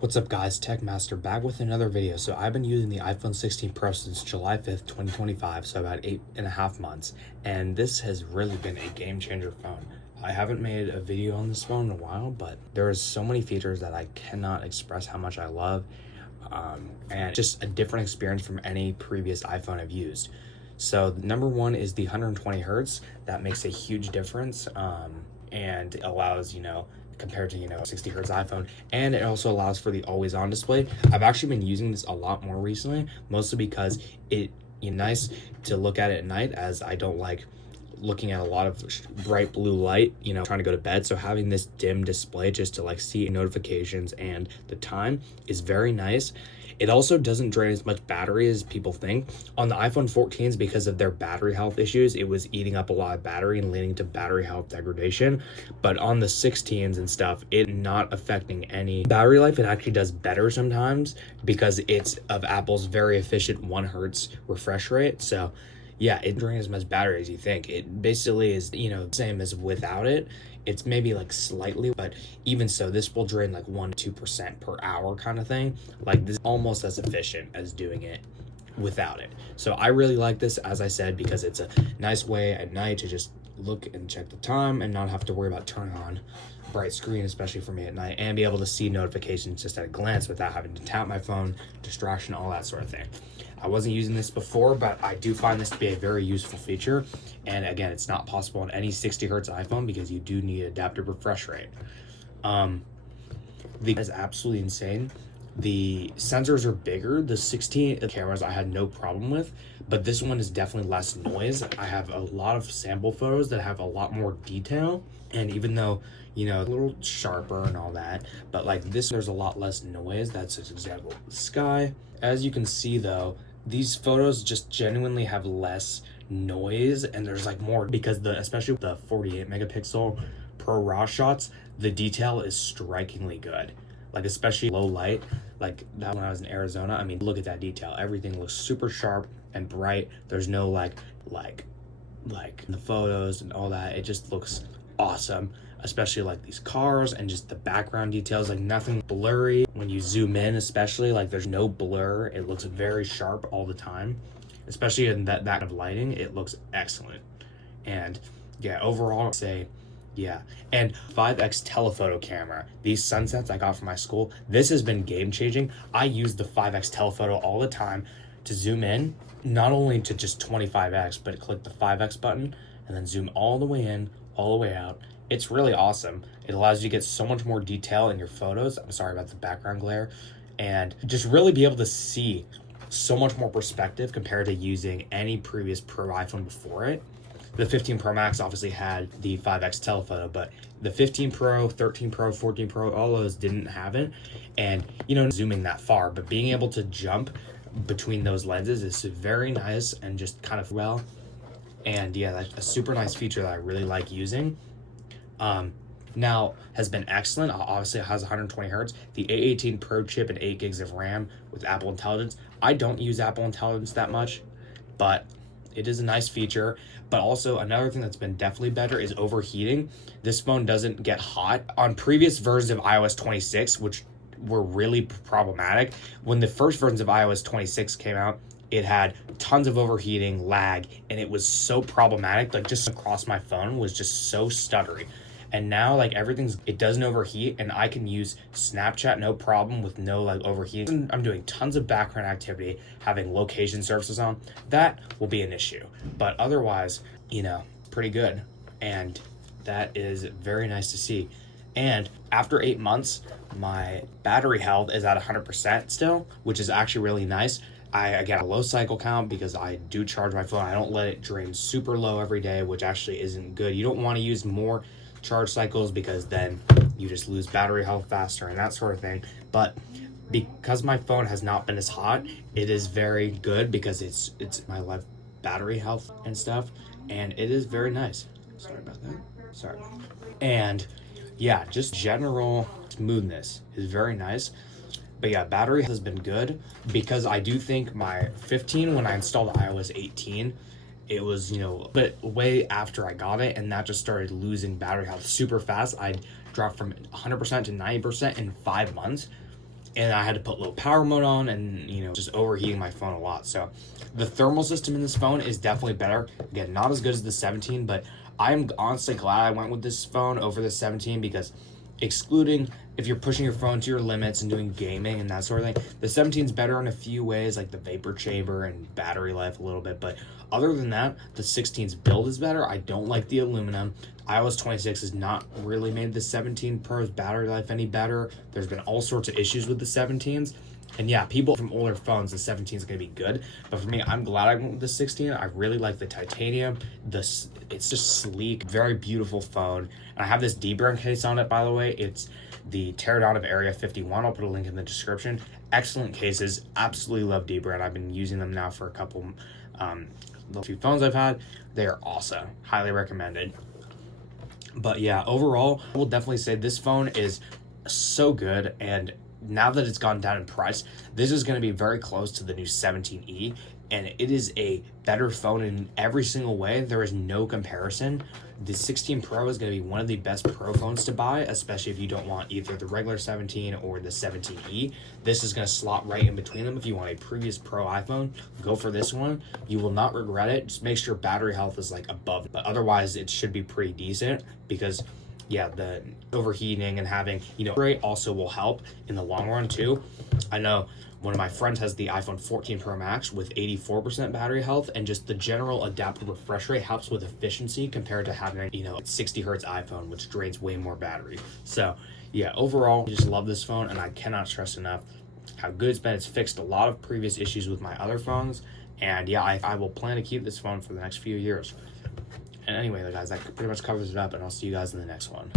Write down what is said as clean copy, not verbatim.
What's up guys, Tech Master back with another video. So I've been using the iPhone 16 Pro since July 5th, 2025, so about 8.5 months. And this has really been a game changer phone. I haven't made a video on this phone in a while, but there's so many features that I cannot express how much I love. And just a different experience from any previous iPhone I've used. So number one is the 120 hertz. That makes a huge difference and allows, compared to 60 hertz iPhone, and it also allows for the always on display. I've actually been using this a lot more recently, mostly because it's nice to look at it at night, as I don't like looking at a lot of bright blue light, trying to go to bed. So having this dim display just to see notifications and the time is very nice. It also doesn't drain as much battery as people think. On the iPhone 14s, because of their battery health issues, it was eating up a lot of battery and leading to battery health degradation. But on the 16s and stuff, it's not affecting any battery life. It actually does better sometimes because it's of Apple's very efficient 1 hertz refresh rate. So yeah, it drains as much battery as you think. It basically is, same as without it. It's maybe slightly, but even so, this will drain 1-2% per hour kind of thing. This is almost as efficient as doing it without it. So I really like this, as I said, because it's a nice way at night to just look and check the time and not have to worry about turning on bright screen, especially for me at night, and be able to see notifications just at a glance without having to tap my phone, distraction, all that sort of thing. I wasn't using this before, but I do find this to be a very useful feature. And again, it's not possible on any 60 hertz iPhone because you do need adaptive refresh rate. Is absolutely insane. The sensors are bigger. The 16 cameras I had no problem with, but this one is definitely less noise. I have a lot of sample photos that have a lot more detail, and even though a little sharper and all that, but this, there's a lot less noise. That's an example. Sky. As you can see though, these photos just genuinely have less noise, and there's more because especially the 48 megapixel pro raw shots, the detail is strikingly good. Especially low light, that when I was in Arizona. I mean, look at that detail. Everything looks super sharp and bright. There's no like the photos and all that. It just looks awesome, especially these cars and just the background details, nothing blurry. When you zoom in, especially, there's no blur. It looks very sharp all the time, especially in that kind of lighting. It looks excellent. And yeah, overall, I'd say yeah. And 5x telephoto camera, these sunsets I got from my school, this has been game changing. I use the 5x telephoto all the time to zoom in, not only to just 25x, but click the 5x button and then zoom all the way in, all the way out. It's really awesome. It allows you to get so much more detail in your photos. I'm sorry about the background glare. And just really be able to see so much more perspective compared to using any previous Pro iPhone before it. The 15 Pro Max obviously had the 5x telephoto, but the 15 Pro, 13 Pro, 14 Pro, all those didn't have it. And, zooming that far, but being able to jump between those lenses is very nice and just kind of well. And yeah, that's a super nice feature that I really like using. Now has been excellent. Obviously it has 120 hertz, the A18 Pro chip and 8 gigs of RAM with Apple Intelligence. I don't use Apple Intelligence that much, but it is a nice feature. But also another thing that's been definitely better is overheating. This phone doesn't get hot. On previous versions of iOS 26, which were really problematic, when the first versions of iOS 26 came out, it had tons of overheating, lag, and it was so problematic. Just across my phone was just so stuttery. And now it doesn't overheat, and I can use Snapchat no problem with no overheating. I'm doing tons of background activity, having location services on. That will be an issue, but otherwise, pretty good. And that is very nice to see. And after 8 months, my battery health is at 100% still, which is actually really nice. I get a low cycle count because I do charge my phone. I don't let it drain super low every day, which actually isn't good. You don't want to use more charge cycles because then you just lose battery health faster and that sort of thing. But because my phone has not been as hot, it is very good because it's my life battery health and stuff, and it is very nice. Sorry about that. Sorry. And yeah, just general smoothness is very nice. But yeah, battery has been good because I do think my 15, when I installed iOS 18, it was, but way after I got it, and that just started losing battery health super fast. I dropped from 100% to 90% in 5 months. and I had to put low power mode on, and just overheating my phone a lot. So the thermal system in this phone is definitely better. Again, not as good as the 17, but I'm honestly glad I went with this phone over the 17, because excluding if you're pushing your phone to your limits and doing gaming and that sort of thing, the 17 is better in a few ways, like the vapor chamber and battery life a little bit. But other than that, the 16's build is better. I don't like the aluminum. iOS 26 has not really made the 17 Pro's battery life any better. There's been all sorts of issues with the 17s. And yeah, people from older phones, the 17 is going to be good. But for me, I'm glad I went with the 16. I really like the titanium. It's just sleek, very beautiful phone. And I have this D-brand case on it, by the way. It's the Teardown of Area 51. I'll put a link in the description. Excellent cases. Absolutely love D-brand. I've been using them now for a couple, the few phones I've had. They are awesome. Highly recommended. But yeah, overall, I will definitely say this phone is so good, and now that it's gone down in price, this is going to be very close to the new 17E, and it is a better phone in every single way. There is no comparison. The 16 Pro is going to be one of the best Pro phones to buy, especially if you don't want either the regular 17 or the 17E. This is going to slot right in between them. If you want a previous Pro iPhone, go for this one. You will not regret it. Just make sure battery health is like above, but otherwise it should be pretty decent, because yeah, the overheating and having, rate also will help in the long run too. I know one of my friends has the iPhone 14 Pro Max with 84% battery health, and just the general adaptive refresh rate helps with efficiency compared to having, 60 hertz iPhone, which drains way more battery. So yeah, overall, I just love this phone, and I cannot stress enough how good it's been. It's fixed a lot of previous issues with my other phones, and yeah, I will plan to keep this phone for the next few years. And anyway, guys, that pretty much covers it up, and I'll see you guys in the next one.